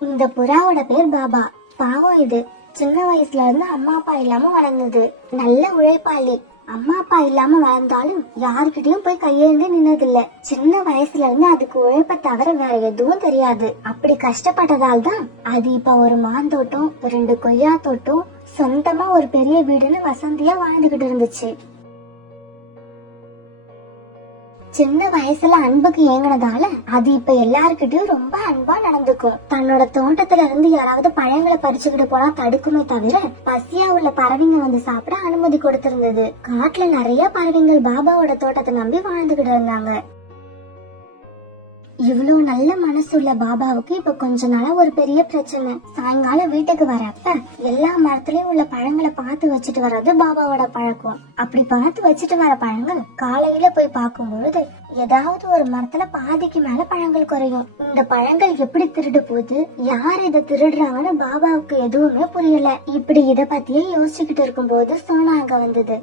இந்த புறாவோட பேர் பாபா. பாவம் இது சின்ன வயசுல இருந்து அம்மா அப்பா இல்லாம வளர்ந்தது. நல்ல உழைப்பாளி. அம்மா அப்பா இல்லாம வளர்ந்தாலும் யாருக்கிட்டையும் போய் கையேந்து நின்னதில்ல. சின்ன வயசுல இருந்து அதுக்கு உழைப்ப தவிர வேற எதுவும் தெரியாது. அப்படி கஷ்டப்பட்டதால் தான் அது இப்ப ஒரு மாந்தோட்டம், 2 கொய்யா தோட்டம், சொந்தமா ஒரு பெரிய வீடுன்னு வசந்தியா வாழ்ந்துகிட்டு இருந்துச்சு. சின்ன வயசுல அன்புக்கு ஏங்கினதால அது இப்ப எல்லாருக்கிட்டையும் ரொம்ப அன்பா நடந்துக்கும். தன்னோட தோட்டத்துல இருந்து யாராவது பழங்களை பறிச்சுக்கிட்டு போனா தடுக்குமே தவிர பசியா உள்ள பறவைங்க வந்து சாப்பிட அனுமதி கொடுத்திருந்தது. காட்டுல நிறைய பறவைங்கள் பாபாவோட தோட்டத்தை நம்பி வாழ்ந்துகிட்டு இருந்தாங்க. இவ்வளவு நல்ல மனசுள்ள பாபாவுக்கு இப்ப கொஞ்ச நாளா ஒரு பெரிய பிரச்சனை. சாயங்காலம் வீட்டுக்கு வரப்ப எல்லா மரத்திலயும் உள்ள பழங்களை பார்த்து வச்சுட்டு வர்றது பாபாவோட பழக்கம். அப்படி பார்த்து வச்சுட்டு வர பழங்கள் காலையில போய் பார்க்கும்பொழுது ஏதாவது ஒரு மரத்துல பாதிக்கு மேல பழங்கள் குறையும். இந்த பழங்கள் எப்படி திருடு போகுது, யார் இதை திருடுறாங்கன்னு பாபாவுக்கு எதுவுமே புரியல. இப்படி இத பத்தியே யோசிச்சுக்கிட்டு இருக்கும் போது சோனா அங்க வந்தது.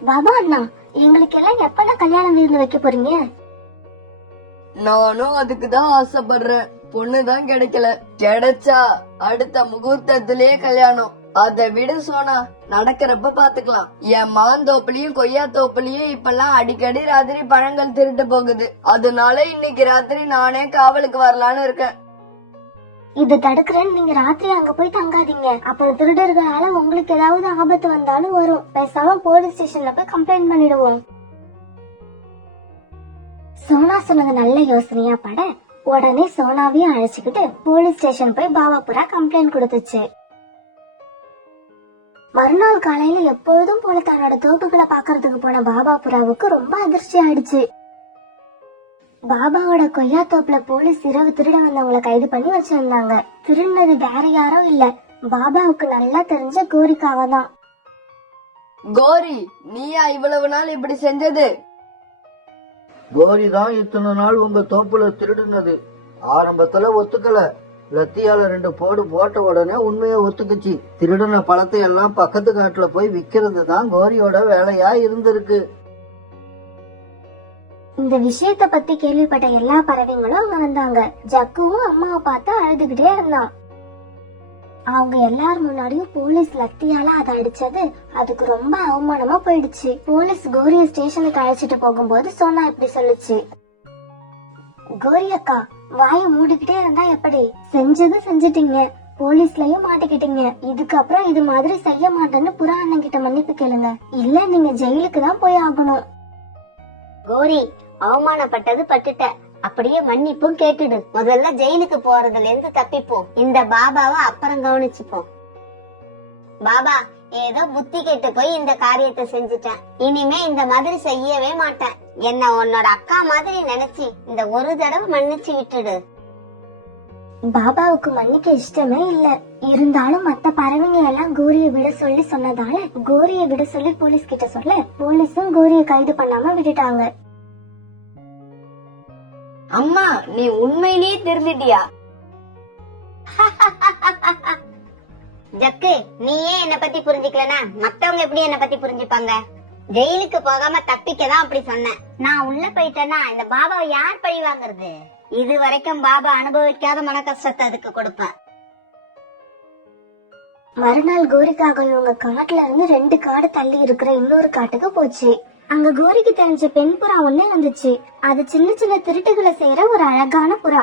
பாபா அண்ணா, எங்களுக்கு எல்லாம் எப்பதான் கல்யாணம் விருந்து வைக்க போறீங்க? நானும் அதுக்குதான் ஆசைப்படுறேன். பொண்ணுதான் கிடைக்கல. கிடைச்சா அடுத்த முகூர்த்தத்திலேயே கல்யாணம். அதை விட சோனா, நடக்கிறப்ப பாத்துக்கலாம். என் மாந்தோப்புலயும் கொய்யா தோப்புலயும் இப்பெல்லாம் அடிக்கடி ராத்திரி பழங்கள் திருட்டு போகுது. அதனால இன்னைக்கு ராத்திரி நானே காவலுக்கு வரலான்னு இருக்கேன். இது தடுக்கிறேன்னு நீங்க ராத்திரி அங்க போய் தங்காதீங்க. அப்புறம் திருடர்களால உங்களுக்கு ஏதாவது ஆபத்து வந்தாலும் வரும். பேசாம போலீஸ் ஸ்டேஷன்ல போய் கம்ப்ளைண்ட் பண்ணிடுவோம். சோனா சொன்னது நல்ல யோசனையா பட உடனே சோனாவையும் அழைச்சுக்கிட்டு போலீஸ் ஸ்டேஷன் போய் பாபாபுரா கம்ப்ளைண்ட் கொடுத்துச்சு. மறுநாள் காலையில எப்பொழுதும் போல தன்னோட தோப்புகளை பாக்குறதுக்கு போன பாபாபுராவுக்கு ரொம்ப அதிர்ச்சி ஆயிடுச்சு. பாபாவோட கொய்யா தோப்புல போலீஸ் இரவு திருட வந்தவங்களை கைது பண்ணி வச்சிருந்தாங்க. திருடினது வேற யாரும் இல்ல, பாபாவுக்கு நல்லா தெரிஞ்ச கோரிக்காவ தான். கோரி, நீயா இவ்வளவு நாள் இப்படி செஞ்சது? கோரி தான் இத்தனை நாள் உங்க தோப்புல திருடுனது. ஆரம்பத்துல ஒத்துக்கல. லத்தியால 2 போடு போட்ட உடனே உண்மையை ஒத்துக்குச்சு. திருடின பழத்தை எல்லாம் பக்கத்து காட்டுல போய் விக்கிறது தான் கோரியோட வேலையா இருந்திருக்கு. இந்த விஷயத்த பத்தி கேள்விப்பட்ட எல்லா பறவைங்களும் அங்க வந்தாங்க. ஜக்குவும் அம்மாவை பார்த்து அழுதுகிட்டே இருந்தான். அவங்க எல்லாரும் முன்னாடியும் போலீஸ் லத்தியால அதை அடிச்சது அதுக்கு ரொம்ப அவமானமா போயிடுச்சு. போலீஸ் கோரிய ஸ்டேஷனுக்கு அழைச்சிட்டு போகும்போது சோனா இப்படி சொல்லுச்சு. கோரி அக்கா, வாய மூடிக்கிட்டே இருந்தா எப்படி? செஞ்சது செஞ்சிட்டீங்க, போலீஸ்லயும் மாட்டிக்கிட்டீங்க. இதுக்கப்புறம் இது மாதிரி செய்ய மாட்டேன்னு புறா அண்ணன் கிட்ட மன்னிப்பு கேளுங்க, இல்ல நீங்க ஜெயிலுக்கு தான் போய் ஆகணும். கோரி, அவமானப்பட்டது பட்டுட்ட, அப்படியே மன்னிப்பும் கேட்டுடு. முதல்ல ஜெயிலுக்கு போறதுல இருந்து தப்பிப்போம். இந்த பாபாவை அப்புறம் கவனிச்சுப்போம். பாபா, ஏதோ புத்தி கெட்டு போய் இந்த காரியத்தை செஞ்சுட்டேன். இனிமே இந்த மாதிரி செய்யவே மாட்டேன். என்ன உன்னோட அக்கா மாதிரி நினைச்சு இந்த ஒரு தடவை மன்னிச்சு விட்டுடு. பாபாவுக்கு மன்னிக்க இஷ்டமே இல்ல. இருந்தாலும் மத்த பறவைங்க எல்லாம் கோரிய விட சொல்லி சொன்னதால கோரிய விட சொல்லி போலீஸ் கிட்ட சொல்ல போலீஸும் கோரிய கைது பண்ணாம விட்டுட்டாங்க. அம்மா, நீ உண்மையிலேயே தெரிஞ்சிட்டியா? ஜக்கு, நீ ஏன் என்ன பத்தி புரிஞ்சுக்கலனா மத்தவங்க எப்படி என்ன பத்தி புரிஞ்சுப்பாங்க? ஜெயிலுக்கு போகாம தப்பிக்கதான் அப்படி சொன்னேன். நான் உள்ள போயிட்டேன்னா இந்த பாபாவை யார் பழி வாங்குறது? இது வரைக்கும் பாபா அனுபவிக்காத மன கஷ்டத்தை அதுக்கு கொடுப்பேன். மறுநாள் கோரிக்காக இவங்க காட்டுல இருந்து 2 காடு தள்ளி இருக்கிற இன்னொரு காட்டுக்கு போச்சு. அங்க கோரிக்கு தெரிஞ்ச பெண் புறா ஒண்ணு வந்துச்சு. அது சின்ன சின்ன திருட்டுகளை செய்யற ஒரு அழகான புறா.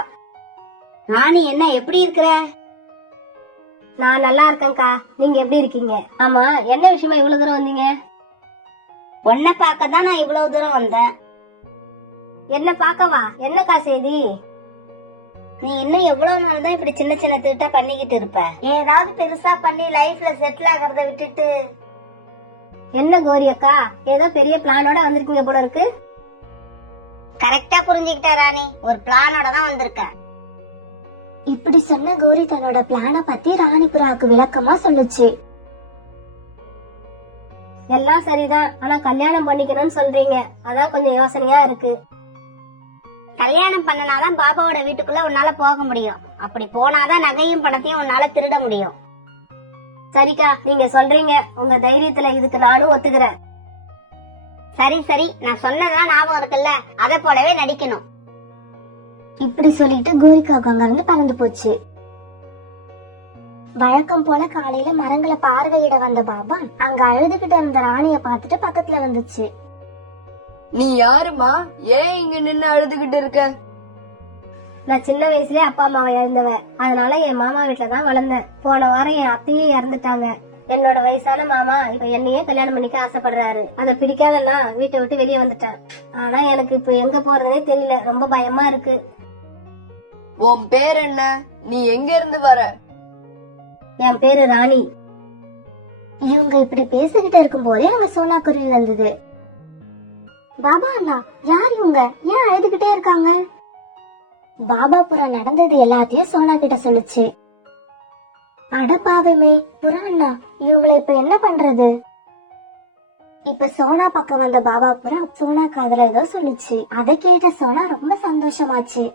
ராணி, என்ன எப்படி இருக்கிற? நான் நல்லா இருக்கேன்க்கா, நீங்க எப்படி இருக்கீங்க? ஆமா, என்ன விஷயமா இவ்வளவு தூரம் வந்தீங்க? பொண்ணை பார்க்க தான் நான் இவ்வளவு தூரம் வந்தேன். என்ன பாக்கவா? என்னக்கா செய்தி? நீ இன்னும் எவ்வளவு நாள் தான் இப்படி சின்ன சின்ன திருட்டா பண்ணிக்கிட்டு இருப்ப? ஏதாவது பெருசா பண்ணி லைஃப்ல செட்டில் ஆகிறத விட்டுட்டு. என்ன கோரி அக்கா, ஏதோ பெரிய பிளானோட வந்திருக்கீங்க போல இருக்கு. கரெக்டா புரிஞ்சுக்கிட்ட ராணி, ஒரு பிளானோட தான் வந்திருக்கேன். இப்படி சொன்ன கோரி தன்னோட பிளான பத்தி ராணி புறாவுக்கு விளக்கமா சொல்லுச்சு. எல்லாம் சரிதான், ஆனா கல்யாணம் பண்ணிக்கணும்னு சொல்றீங்க, அதான் கொஞ்சம் யோசனையா இருக்கு. கல்யாணம் பண்ணனாதான் பாபாவோட வீட்டுக்குள்ள உன்னால போக முடியும். அப்படி போனாதான் நகையும் பணத்தையும் உன்னால திருட முடியும். சரிக்கா, நீங்க சொல்றீங்க, உங்க தைரியத்துல இதுக்கு நானும் ஒத்துக்கிறேன். சரி சரி, நான் சொன்னதெல்லாம் ஞாபகம் இருக்குல்ல, அத போலவே நடிக்கணும். இப்படி சொல்லிட்டு கோரிக்காவுக்கு அங்க இருந்து பறந்து போச்சு. வழக்கம் போல காலையில மரங்களை பார்வையிட வந்த பாபா அங்க அழுதுகிட்டு இருந்த ராணிய பார்த்துட்டு பக்கத்துல வந்துச்சு. நீ யாருமா? ஏன் இங்க நின்னு அழுதுகிட்டு இருக்க? நான் சின்ன வயசுலயே அப்பா அம்மாவை இழந்தவன். அதனால என் மாமா வீட்டுலதான் வளர்ந்தேன். போன வாரம் என் அத்தையும் இறந்துட்டாங்க. என்னோட வயசான மாமா இப்ப என்னையே கல்யாணம் பண்ணிக்க ஆசைப்படுறாரு. அதை பிடிக்காதன்னா வீட்டை விட்டு வெளியே வந்துட்டேன். ஆனா எனக்கு இப்ப எங்க போறதுனே தெரியல. ரொம்ப பயமா இருக்கு. உன் பேர் என்ன? நீ எங்க இருந்து வர? என் பேரு ராணி. இவங்க இப்படி பேசிக்கிட்டு இருக்கும் போதே அங்க சோனா குருவி வந்தது. பாபா அண்ணா, யார் இவங்க? ஏன் அழுதுகிட்டே இருக்காங்க? பாபா புறா நடந்தது எல்லாத்தையும் சோனா கிட்ட சொல்லுச்சு. அட பாவமே, புறா அண்ணா, இவங்களை இப்ப என்ன பண்றது? இப்ப சோனா பக்கம் வந்த பாபா புறா சோனா காதுல ஏதோ சொல்லுச்சு. அதை கேட்ட சோனா ரொம்ப சந்தோஷமாச்சு.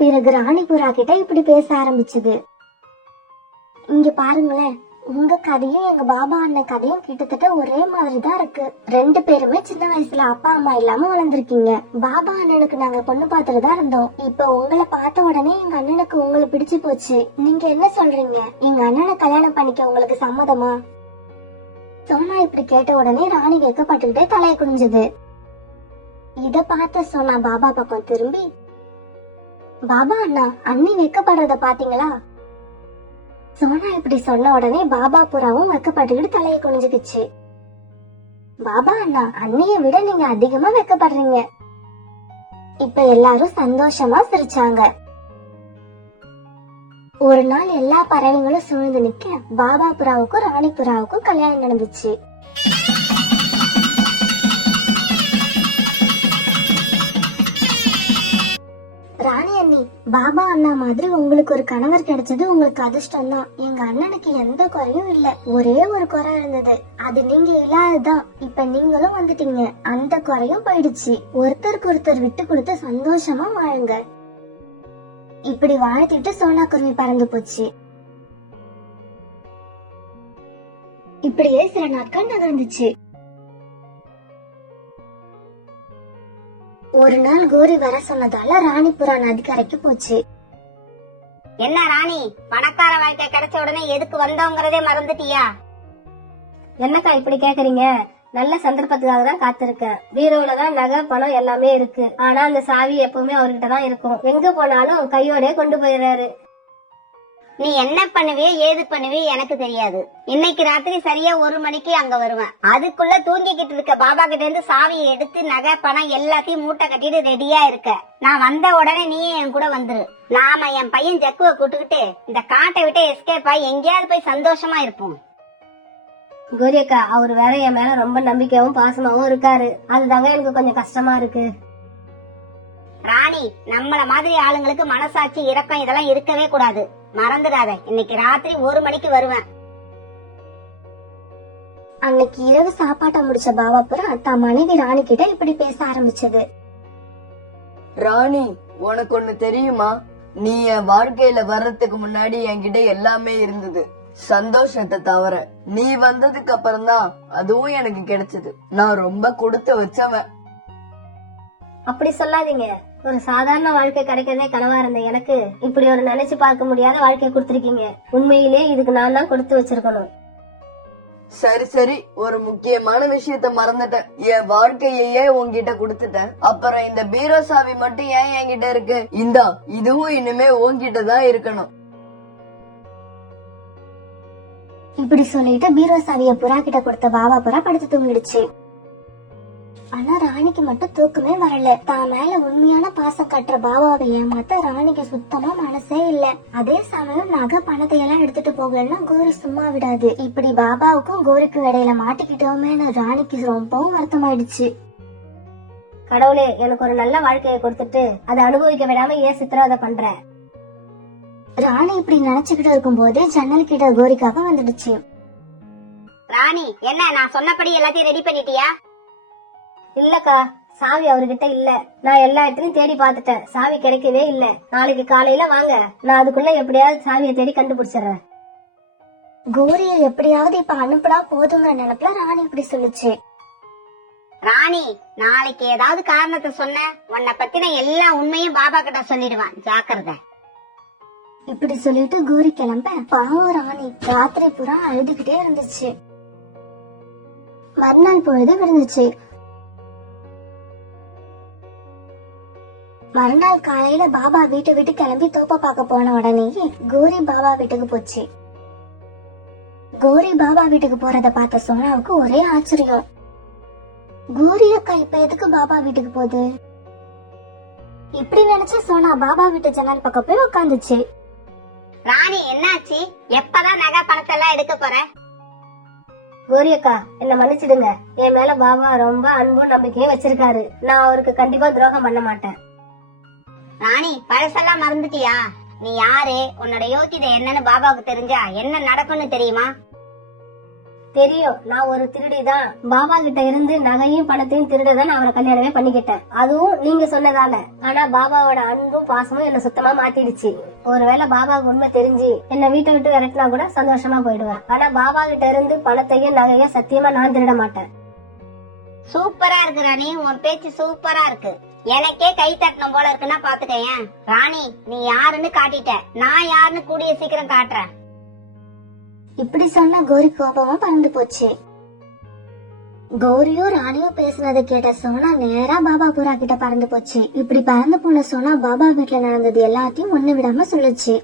பிறகு ராணி புறா கிட்ட இப்படி பேச ஆரம்பிச்சுது. இங்க பாருங்களேன், உங்க கதையும் எங்க பாபா அண்ணன் கதையும் கிட்டத்தட்ட ஒரே மாதிரிதான் இருக்கு. 2 பேருமே சின்ன வயசுல அப்பா அம்மா இல்லாம வளர்ந்துருக்கீங்க. பாபா அண்ணனுக்கு நாங்க பொண்ணு பார்த்துட்டுதான் இருந்தோம். இப்ப உங்களை பார்த்த உடனே எங்க அண்ணனுக்கு உங்களை பிடிச்சு போச்சு. நீங்க என்ன சொல்றீங்க? எங்க அண்ணனை கல்யாணம் பண்ணிக்க உங்களுக்கு சம்மதமா? சோனா இப்படி கேட்ட உடனே ராணி வெக்கப்பட்டுக்கிட்டே தலையை குனிஞ்சது. இத பார்த்த சோனா பாபா பக்கம் திரும்பி, பாபா அண்ணா, அண்ணி வெக்கப்படுறத பாத்தீங்களா? சோனா இப்படி சொன்ன உடனே பாபா புறாவும் வெக்கப்பட்டுக்கிட்டு தலையை குனிஞ்சுக்குச்சு. பாபா அண்ணா, அண்ணிய விட நீங்க அதிகமா வெக்கப்படுறீங்க. இப்ப எல்லாரும் சந்தோஷமா சிரிச்சாங்க. ஒரு நாள் எல்லா பறவைகளும் சூழ்ந்து நிக்க பாபா புறாவுக்கும் ராணி புறாவுக்கும் கல்யாணம் நடந்துச்சு. ராணி அண்ணி, பாபா அண்ணா மாதிரி உங்களுக்கு ஒரு கணவர் கிடைச்சது உங்களுக்கு அதிர்ஷ்டம் தான். எங்க அண்ணனுக்கு எந்த குறையும் இல்ல. ஒரே ஒரு குறை இருந்தது, அது நீங்க இல்லாததான். இப்ப நீங்களும் வந்துட்டீங்க, அந்த குறையும் போயிடுச்சு. ஒருத்தருக்கு ஒருத்தர் விட்டு கொடுத்து சந்தோஷமா வாழுங்க. இப்படி வாழ்த்திட்டு சோனா குருவி பறந்து போச்சு. இப்படியே சில நாட்கள் நகர்ந்துச்சு. ஒரு நாள் கோரி வர சொன்னதால ராணி புறா நதிக்கரைக்கு போச்சு. என்ன ராணி, பணக்கார வாழ்க்கை கிடைச்ச உடனே எதுக்கு வந்தோங்கிறதே மறந்துட்டியா? என்னக்கா இப்படி கேக்குறீங்க? நல்ல சந்தர்ப்பத்துக்காக தான் காத்திருக்கேன். பீரோல தான் நகை பணம் எல்லாமே இருக்கு. ஆனா அந்த சாவி எப்பவுமே அவர்கிட்ட தான் இருக்கும். எங்க போனாலும் கையோட கொண்டு போயிடுறாரு. நீ என்ன பண்ணுவியோ ஏது பண்ணுவியோ எனக்கு தெரியாது. இன்னைக்கு ராத்திரி சரியா 1 மணிக்கு அங்க வருவேன். அதுக்குள்ள தூங்கிக்கிட்டு இருக்க பாபா கிட்ட இருந்து சாவியை எடுத்து நகை பணம் எல்லாத்தையும் மூட்டை கட்டிட்டு ரெடியா இருக்க. நான் வந்த உடனே நீயே என் கூட வந்துரு. நாம என் பையன் ஜக்குவை கூட்டுக்கிட்டு இந்த காட்டை விட்டு எஸ்கேப் ஆகி எங்கேயாவது போய் சந்தோஷமா இருப்போம். கோரியக்கா, அவர் வேற என் மேல ரொம்ப நம்பிக்கையாவும் பாசமாவும் இருக்காரு. அதுதாங்க எனக்கு கொஞ்சம் கஷ்டமா இருக்கு. ராணி, நம்மள மாதிரி ஆளுங்களுக்கு மனசாட்சி இரக்கம் இதெல்லாம் இருக்கவே கூடாது. மறந்துடாத, இன்னைக்கு ராத்திரி 1 மணிக்கு வருவேன். அன்னைக்கு இரவு சாப்பாட்டை முடிச்ச பாபா புறா தான் மனைவி ராணி கிட்ட இப்படி பேச ஆரம்பிச்சது. ராணி, உனக்கு ஒண்ணு தெரியுமா? நீ என் வாழ்க்கையில வர்றதுக்கு முன்னாடி என்கிட்ட எல்லாமே இருந்தது, சந்தோஷத்தை தவிர. நீ வந்ததுக்கு அப்புறம் தான் அதுவும் எனக்கு கிடைச்சது. நான் ரொம்ப கொடுத்து வச்சவன். அப்படி சொல்லாதீங்க. ஒரு சாதாரண வாழ்க்கை கிடைக்கிறதே கனவா இருந்த எனக்கு இப்படி ஒரு நினைச்சு பார்க்க முடியாத வாழ்க்கையை கொடுத்திருக்கீங்க. உண்மையிலே இதுக்கு நான் தான் கொடுத்து வச்சிருக்கணும். சரி சரி, ஒரு முக்கியமான விஷயத்த மறந்துட்டேன். என் வாழ்க்கையே உன்கிட்ட கொடுத்துட்டேன். அப்புறம் இந்த பீரோ சாவி மட்டும் ஏன் என்கிட்ட இருக்கு? இந்தா, இதுவும் இனிமே உன்கிட்ட தான் இருக்கணும். இப்படி சொல்லிட்டு பீரோ சாவிய புறா கிட்ட கொடுத்த பாபா புறா படுத்து தூங்கிடுச்சு. ஆனா ராணிக்கு மட்டும் தூக்கமே வரல. தான் மேல உண்மையான பாசம் கட்டுற பாபாவை ஏமாத்த ராணிக்கு சுத்தமா மனசே இல்ல. அதே சமயம் நகை பணத்தை எல்லாம் எடுத்துட்டு போகலன்னா கோரி சும்மா விடாது. இப்படி பாபாவுக்கும் கோரிக்கும் இடையில மாட்டிக்கிட்டோமேனு ராணிக்கு ரொம்பவும் வருத்தமாயிடுச்சு. கடவுளே, எனக்கு ஒரு நல்ல வாழ்க்கையை கொடுத்துட்டு அதை அனுபவிக்க விடாம ஏன் சித்திரவதை பண்ற? ராணி இப்படி நினைச்சுக்கிட்டு இருக்கும் போதே ஜன்னல் கிட்ட கோரிக்காக வந்துடுச்சு. ராணி, என்ன நான் சொன்னபடி எல்லாத்தையும் ரெடி பண்ணிட்டியா? இல்லக்கா, சாவி அவர்கிட்ட இல்ல. நான் எல்லா இடத்துலயும் தேடி பாத்துட்டேன், சாவி கிடைக்கவே இல்ல. நாளைக்கு காலையில வாங்க, நான் அதுக்குள்ள எப்படியாவது சாவியை தேடி கண்டுபிடிச்சிடுறேன். கோரிய எப்படியாவது இப்ப அனுப்புடா போதுங்கிற நினைப்புல ராணி இப்படி சொல்லுச்சு. ராணி, நாளைக்கு ஏதாவது காரணத்தை சொன்ன உன்னை பத்தின எல்லா உண்மையும் பாபா கிட்ட சொல்லிடுவான், ஜாக்கிரதை. இப்படி சொல்லிட்டு கௌரி கிளம்ப பாவம் ராணி ராத்திரி பூரா அழுதுகிட்டே இருந்துச்சு. மறுநாள் பொழுது விழுந்துச்சு. மறுநாள் காலையில பாபா வீட்டை விட்டு கிளம்பி தோப்ப பார்க்க போன உடனேயே கௌரி பாபா வீட்டுக்கு போச்சு. கௌரி பாபா வீட்டுக்கு போறத பார்த்த சோனாவுக்கு ஒரே ஆச்சரியம். கௌரி அக்கா இப்ப எதுக்கு பாபா வீட்டுக்கு போகுது? இப்படி நினைச்ச சோனா பாபா வீட்டு ஜன்னல் பக்கம் போய் உட்காந்துச்சு. ராணி, என்னாச்சு? எப்பதான் நகை பணத்தை எல்லாம் எடுக்க போற? கோரி அக்கா, என்ன மன்னிச்சிடுங்க. என் மேல பாபா ரொம்ப அன்பும் நம்பிக்கையும் வச்சிருக்காரு. நான் அவருக்கு கண்டிப்பா துரோகம் பண்ண மாட்டேன். ராணி, பழசெல்லாம் மறந்துட்டியா? நீ யாரு, உன்னோட யோகிதை என்னன்னு பாபாவுக்கு தெரிஞ்சா என்ன நடக்கும்னு தெரியுமா? தெரியும், நான் ஒரு திருடிதான். பாபா கிட்ட இருந்து நகையும் பணத்தையும் திருடதான் அவரை கல்யாணமே பண்ணிக்கிட்டேன். அதுவும் நீங்க சொன்னதால. ஆனா பாபாவோட அன்பும் பாசமும் என்ன சுத்தமா மாத்திடுச்சு. ஒருவேளை பாபாவுக்கு உண்மை தெரிஞ்சு என்ன வீட்டை விட்டு விரட்டினா கூட சந்தோஷமா போயிடுவேன். ஆனா பாபா கிட்ட இருந்து பணத்தையும் நகையும் சத்தியமா நான் திருட மாட்டேன். சூப்பரா இருக்கு ராணி, உன் பேச்சு சூப்பரா இருக்கு. எனக்கே கை தட்டணும் போல இருக்குன்னா பாத்துக்கேன். ராணி, நீ யாருன்னு காட்டிட்ட, நான் யாருன்னு கூடிய சீக்கிரம் காட்டுறேன். இப்படி சொன்ன கௌரி கோபமும் பறந்து போச்சு. கௌரியும் ராணியும் பேசினதை கேட்ட சோனா நேரா பாபா புறா கிட்ட பறந்து போச்சு. இப்படி பறந்து போன சோனா பாபா வீட்டுல நடந்தது எல்லாத்தையும் ஒண்ணு விடாம சொல்லுச்சு.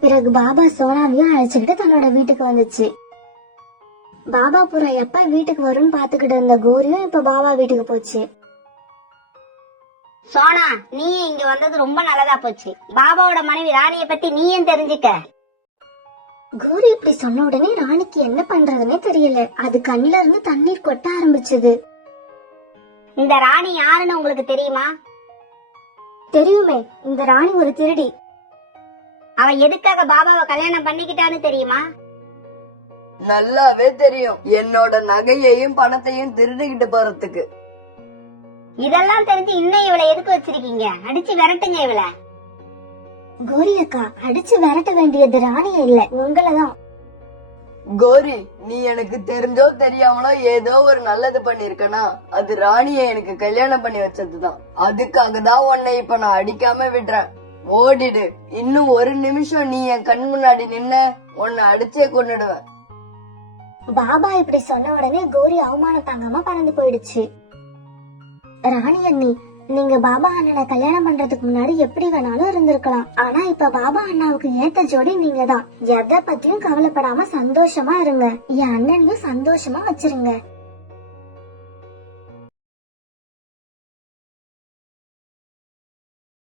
பிறகு பாபா சோனாவையும் அழைச்சுக்கிட்டு தன்னோட வீட்டுக்கு வந்துச்சு. பாபா புறா எப்ப வீட்டுக்கு வரும்னு பாத்துக்கிட்டு இருந்த கௌரியும் இப்ப பாபா வீட்டுக்கு போச்சு. சோனா, நீ இங்க வந்தது ரொம்ப நல்லதா போச்சு. பாபாவோட மனைவி ராணிய பத்தி நீயும் தெரிஞ்சுக்க. கௌரி இப்படி சொன்ன உடனே ராணிக்கு என்ன பண்றதுன்னே தெரியல. அது கண்ணுல இருந்து தண்ணீர் கொட்ட ஆரம்பிச்சது. இந்த ராணி யாருன்னு உங்களுக்கு தெரியுமா? தெரியுமே, இந்த ராணி ஒரு திருடி. அவ எதுக்காக பாபாவை கல்யாணம் பண்ணிக்கிட்டான்னு தெரியுமா? நல்லாவே தெரியும். என்னோட நகையையும் பணத்தையும் திருடிக்கிட்டு போறதுக்கு. இதெல்லாம் தெரிஞ்சு இன்னும் இவளை எதுக்கு வச்சிருக்கீங்க? அடிச்சு விரட்டுங்க இவளை. கௌரி அக்கா, அடிச்சு விரட்ட வேண்டியது ராணிய இல்ல, உங்களதான். கோரி, நீ எனக்கு தெரிஞ்சோ தெரியாமலோ ஏதோ ஒரு நல்லது பண்ணிருக்கனா, அது ராணிய எனக்கு கல்யாணம் பண்ணி வச்சதுதான். அதுக்காக தான் உன்னை இப்ப நான் அடிக்காம விடுறேன். ஓடிடு. இன்னும் ஒரு நிமிஷம் நீ என் கண் முன்னாடி நின்ன, உன்னை அடிச்சே கொன்னுடுவேன். பாபா இப்படி சொன்ன உடனே கௌரி அவமானம் தாங்காம பறந்து போயிடுச்சு. ராணி அண்ணி, நீங்க பாபா அண்ணனை கல்யாணம் பண்றதுக்கு முன்னாடி எப்படி வேணாலும் இருந்திருக்கலாம். ஆனா இப்ப பாபா அண்ணாவுக்கு ஏத்த ஜோடி நீங்க தான். எதை பத்தியும் கவலைப்படாம சந்தோஷமா இருங்க. என் அண்ணனையும் சந்தோஷமா வச்சிருங்க.